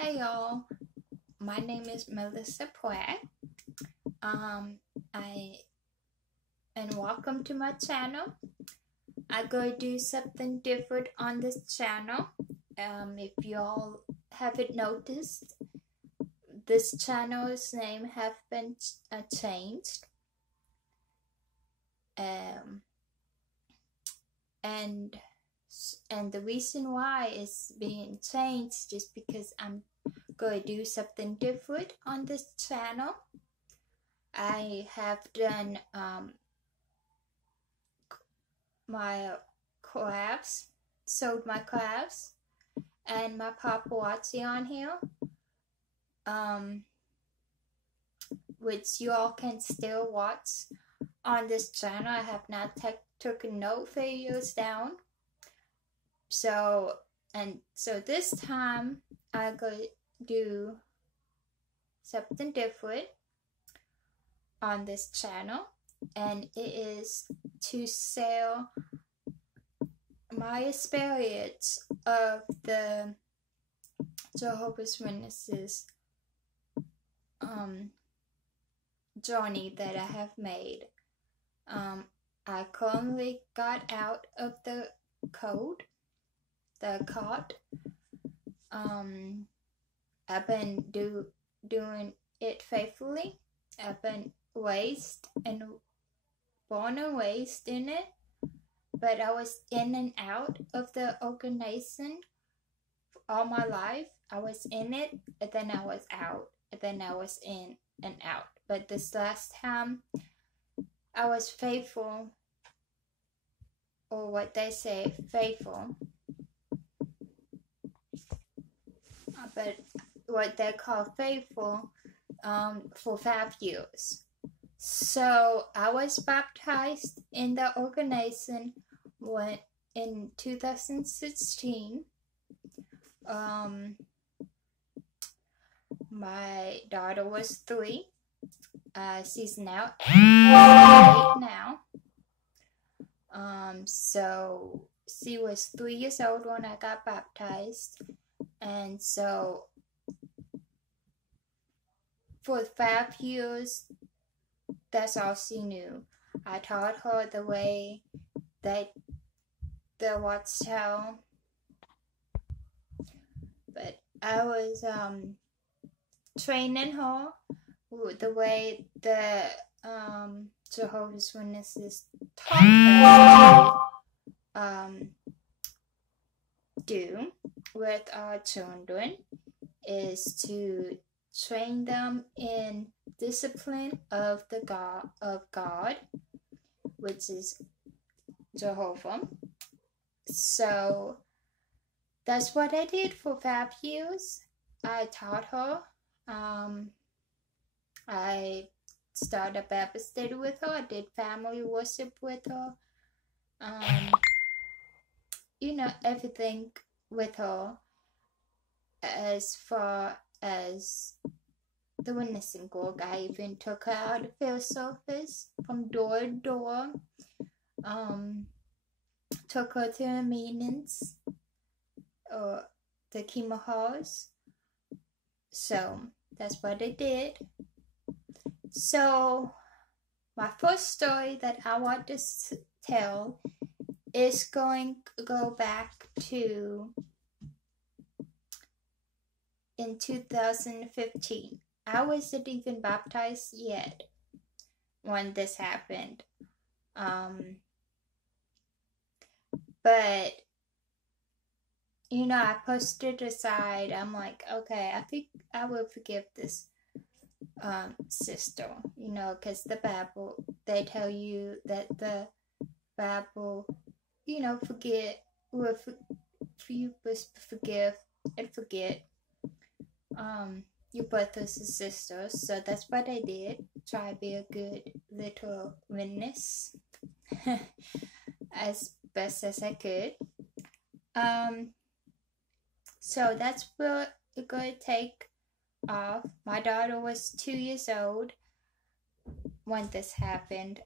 Hey y'all, my name is Melissa Pratt. I and welcome to my channel. I'm going to do something different on this channel. If y'all haven't noticed, this channel's name have been changed. And the reason why it's being changed is because I'm going to do something different on this channel. I have done my crafts, sold my crafts and my paparazzi on here, which you all can still watch on this channel. I have not taken no videos down. So this time I'm going to do something different on this channel, and it is to sell my experience of the Jehovah's Witnesses journey that I have made. I currently got out of the cart. I've been doing it faithfully. I've been raised and born and raised in it, but I was in and out of the organization all my life. I was in it, and then I was out, and then I was in and out. But this last time, I was faithful, or what they say, faithful. But what they call faithful for 5 years. So I was baptized in the organization in 2016. My daughter was 3. She's now 8 now. So she was 3 years old when I got baptized. And so for 5 years, that's all she knew. I taught her the way that the watchtower, but I was training her the way the Jehovah's Witnesses taught us do with our children, is to train them in discipline of the God, which is Jehovah. So that's what I did for 5 years. I taught her. I started a Backstabber with her. I did family worship with her. Everything with her as far as the witnessing work. I even took her out of field service from door to door. Took her to the meetings or the chemo halls. So that's what I did. So my first story that I want to tell is going to go back to in 2015. I wasn't even baptized yet when this happened. But I pushed it aside. I'm like, okay, I think I will forgive this sister, because the Bible, they tell you that the Bible, you must forgive and forget your brothers and sisters. So that's what I did. Try to be a good little witness as best as I could. So that's what we're going to take off. My daughter was 2 years old when this happened.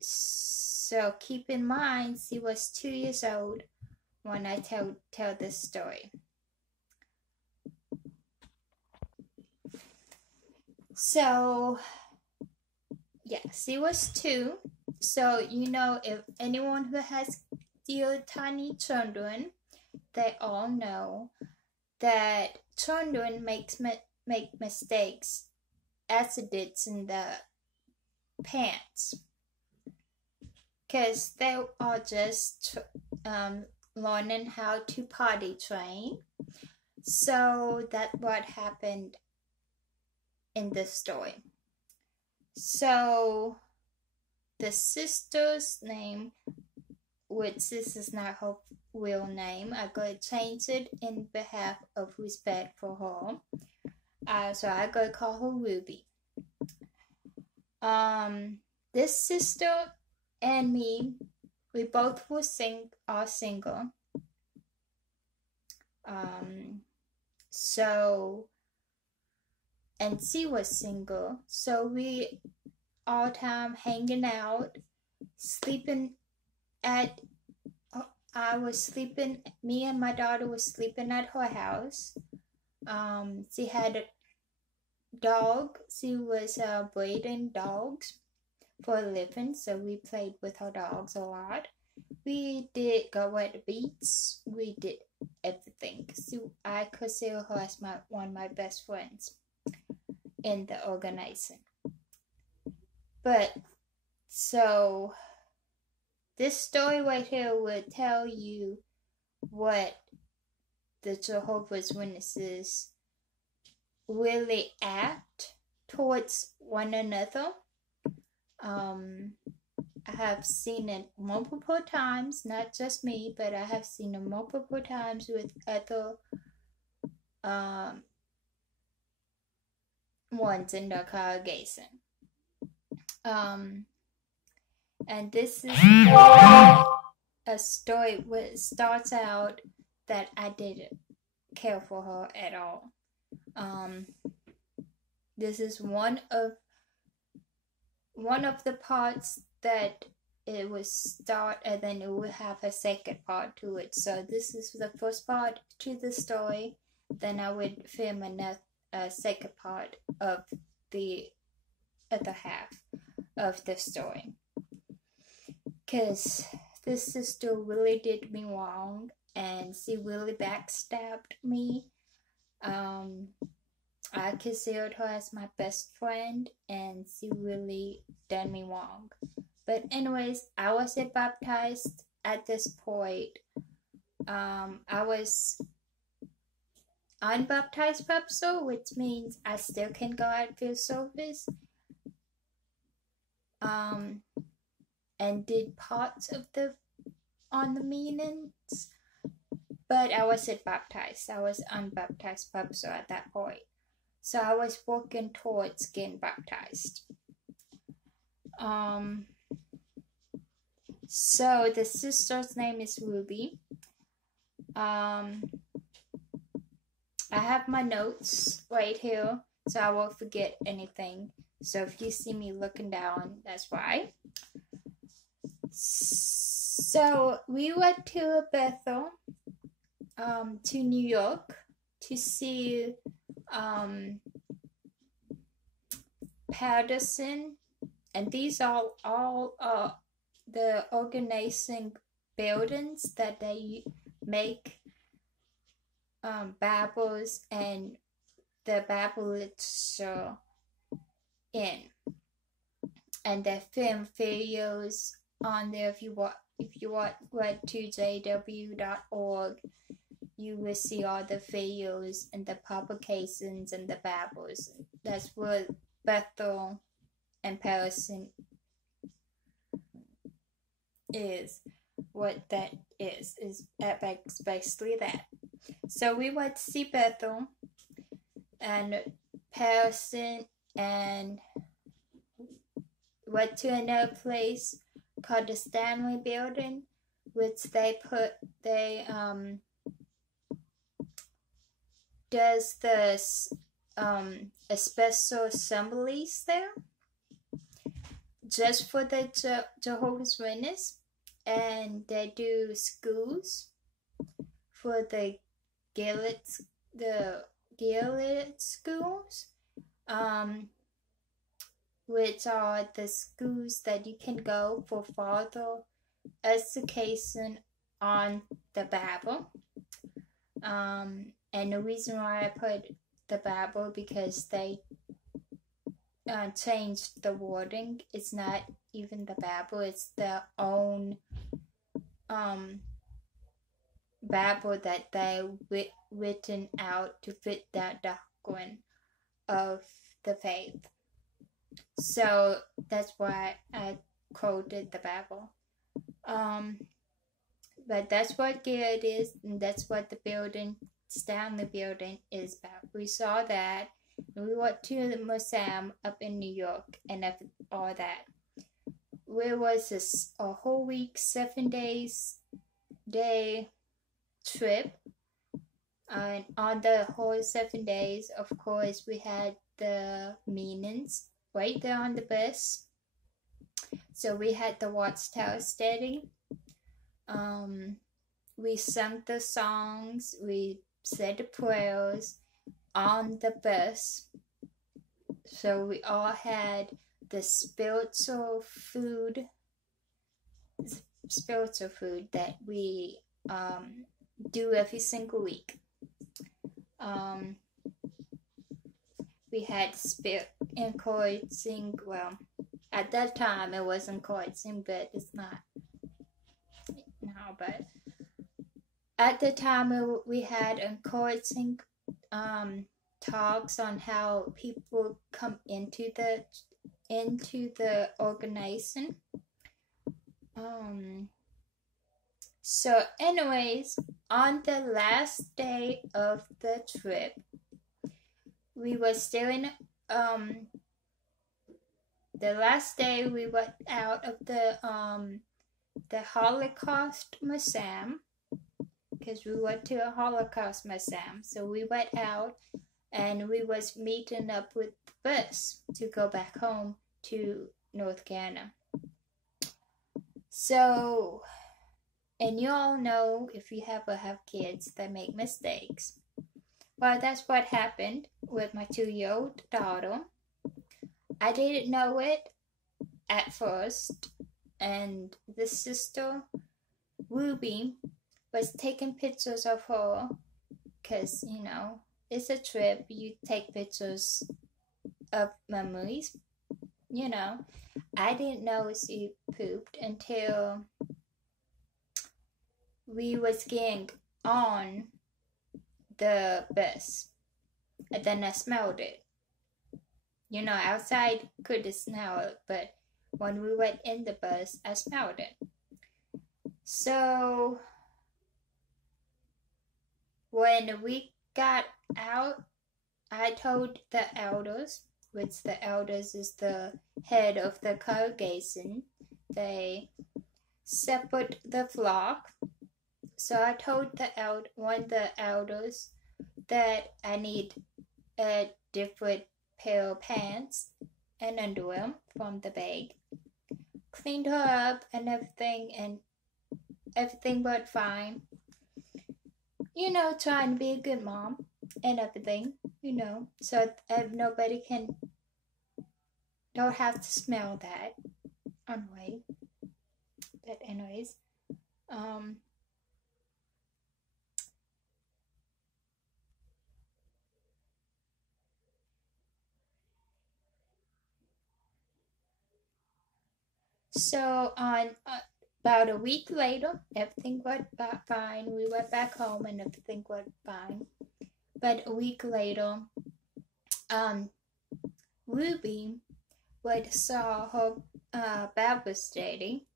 So keep in mind, she was 2 years old when I tell this story. So yes, it was 2. So if anyone who has still tiny children, they all know that children make mistakes, accidents in the pants, because they are just learning how to potty train. So that's what happened in this story. So the sister's name, which this is not her real name, I gotta change it in behalf of respect for her. So I gotta call her Ruby. This sister and me, we both are single. So, and she was single, so we all time hanging out, sleeping at. Me and my daughter was sleeping at her house. She had a dog. She was breeding dogs for a living, so we played with her dogs a lot. We did go at the beach. We did everything. So I consider her as one of my best friends in the organization. But so this story right here will tell you what the Jehovah's Witnesses really act towards one another. I have seen it multiple times, not just me, but I have seen it multiple times with other ones in the congregation. And this is a story where it starts out that I didn't care for her at all. This is one of the parts that it would start, and then it would have a second part to it. So this is the first part to the story. Then I would film a second part of the other half of the story. Because this sister really did me wrong, and she really backstabbed me. I considered her as my best friend, and she really done me wrong. But anyways, I wasn't baptized at this point. I was unbaptized baptizo, which means I still can go out for service. And did parts of on the meetings, but I wasn't baptized. I was unbaptized baptizo at that point. So I was working towards getting baptized. So the sister's name is Ruby. I have my notes right here, so I won't forget anything. So if you see me looking down, that's why. So we went to Bethel, to New York, to see Patterson, and these are all the organizing buildings that they make Bibles and the Bible literature in, and they film videos on there. If you went to jw.org, you will see all the videos and the publications and the Bibles. That's what Bethel and Patterson is. What that is basically that. So we went to see Bethel and Patterson, and went to another place called the Stanley Building, which does this special assemblies there just for the Jehovah's Witnesses, and they do schools for the Gilead schools. which are the schools that you can go for further education on the Bible. And the reason why I put the Bible, because they changed the wording. It's not even the Bible, it's their own Bible that they written out to fit that doctrine of the faith. So that's why I quoted the Bible. But that's what it is, and that's what the building, Stanley Building, is about. We saw that. We went to the museum up in New York and all that. Where was this? A whole week, 7 days day trip. And on the whole 7 days, of course, we had the meetings right there on the bus. So we had the Watchtower study. We sang the songs, we said the prayers on the bus. So we all had the spiritual food that we do every single week. We had encouraging, well, at that time it was encouraging, but it's not now, but at the time we had encouraging talks on how people come into the organization. So anyways, on the last day of the trip, we were still in the last day we went out of the Holocaust Museum, because we went to a Holocaust Museum. So we went out and we was meeting up with the bus to go back home to North Carolina. So, and you all know, if you ever have kids that make mistakes. Well, that's what happened with my 2-year-old daughter. I didn't know it at first, and the sister, Ruby, was taking pictures of her, because, you know, it's a trip, you take pictures of memories, you know. I didn't know she pooped until we was getting on the bus, and then I smelled it. You know, outside couldn't smell it, but when we went in the bus, I smelled it. So when we got out, I told the elders, which the elders is the head of the congregation, they separate the flock. So I told one of the elders that I need a different pair of pants and underwear from the bag. Cleaned her up and everything went fine. You know, trying to be a good mom and everything, you know, so nobody don't have to smell that anyway. But anyways, so on about a week later, everything went fine. We went back home and everything went fine. But a week later, Ruby saw her Bible study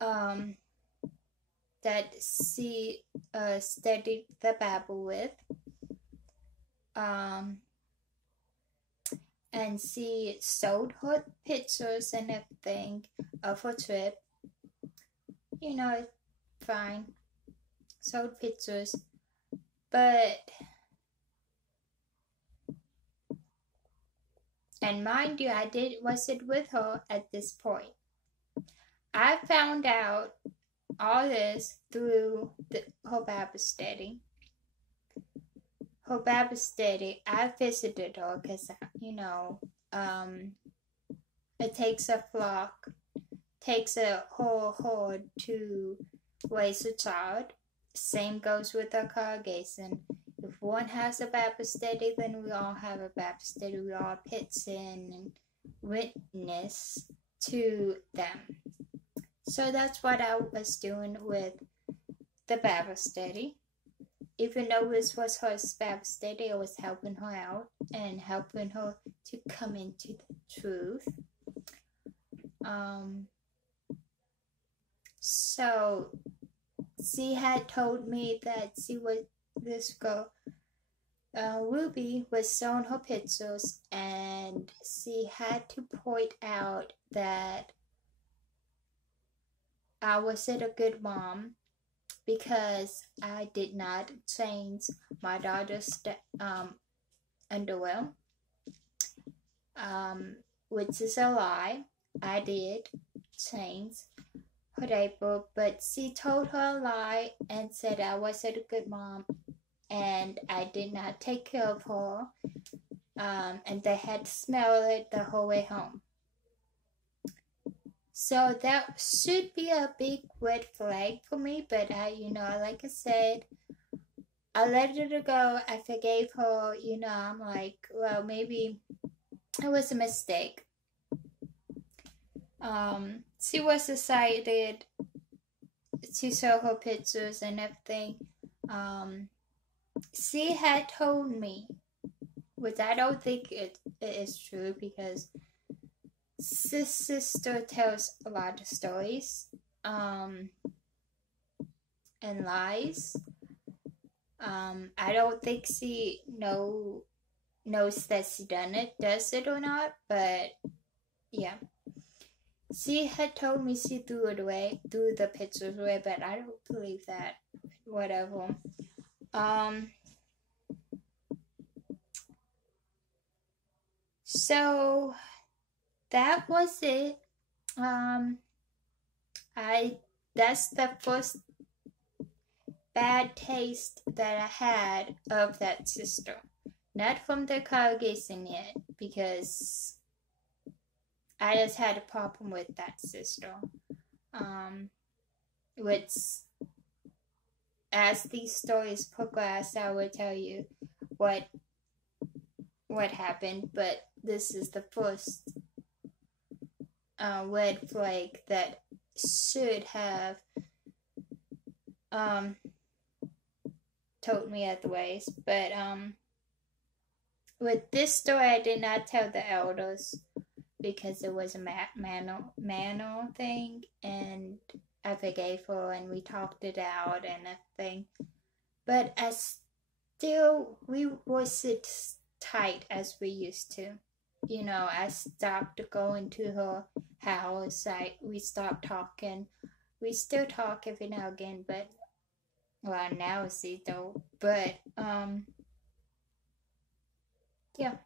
that she studied the Bible with, and she showed her pictures and everything of her trip. You know, fine. Showed pictures. But, and mind you, I wasn't with her at this point. I found out all this through her Bible study. Her Bible study, I visited her because, you know, it takes a flock, takes a whole horde to raise a child. Same goes with our congregation. If one has a Bible study, then we all have a Bible study. We all pitch in and witness to them. So that's what I was doing with the Bible study. Even though this was her Bible study, I was helping her out and helping her to come into the truth. So she had told me that she was this girl, Ruby, was showing her pictures, and she had to point out that I wasn't a good mom because I did not change my daughter's underwear, which is a lie. I did change her diaper, but she told her a lie and said I wasn't a good mom and I did not take care of her, and they had to smell it the whole way home. So that should be a big red flag for me, but like I said, I let it go. I forgave her. I'm like, well, maybe it was a mistake. She was excited to show her pictures and everything. She had told me, which I don't think it is true because this sister tells a lot of stories and lies. I don't think she knows that she does it or not, but yeah. She had told me she threw the pictures away, but I don't believe that. Whatever. So that was it. That's the first bad taste that I had of that sister. Not from the congregation yet, because I just had a problem with that sister. Which, as these stories progress, I will tell you what happened, but this is the first red flag that should have told me otherwise. But with this story, I did not tell the elders because it was a manual thing, and I forgave her and we talked it out and everything. But we wasn't tight as we used to. I stopped going to her house. We stopped talking. We still talk every now and again, but well, now she don't. But yeah.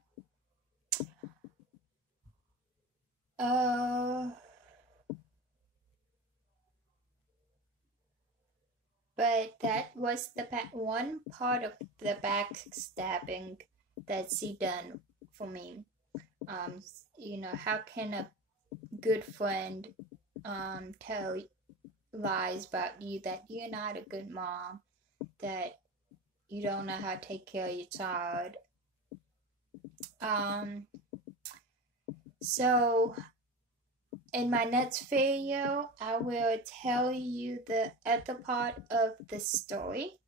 But that was the one part of the backstabbing that she done for me. How can a good friend tell lies about you, that you're not a good mom, that you don't know how to take care of your child? So in my next video, I will tell you the other part of the story.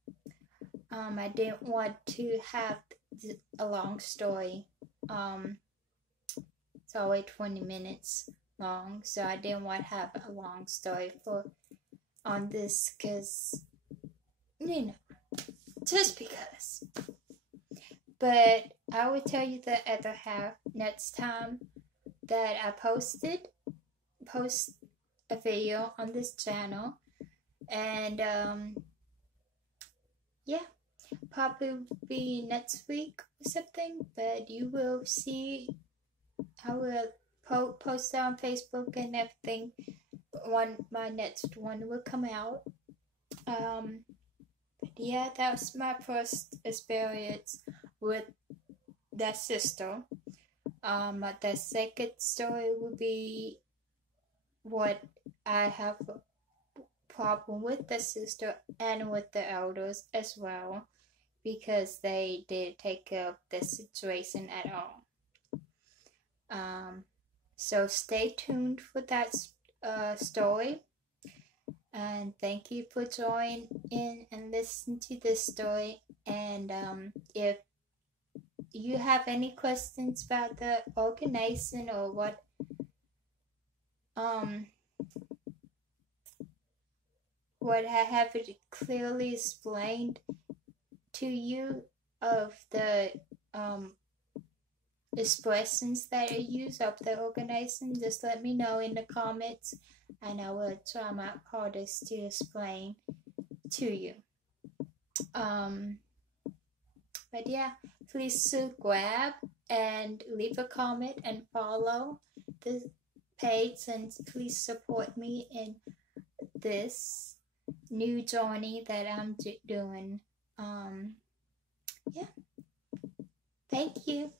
I didn't want to have a long story. It's always 20 minutes long, so I didn't want to have a long story on this, because just because. But I will tell you the other half next time that I post a video on this channel. And yeah, probably be next week or something, but you will see. I will post it on Facebook and everything. My next one will come out. But yeah, that was my first experience with that sister. The second story will be what I have a problem with the sister and with the elders as well, because they did take care of the situation at all. So stay tuned for that story, and thank you for joining in and listening to this story. And if you have any questions about the organization or what I have clearly explained to you of the expressions that I use of the organization, just let me know in the comments, and I will try my hardest to explain to you. But yeah, please subscribe and leave a comment and follow the page, and please support me in this new journey that I'm doing. Yeah. Thank you.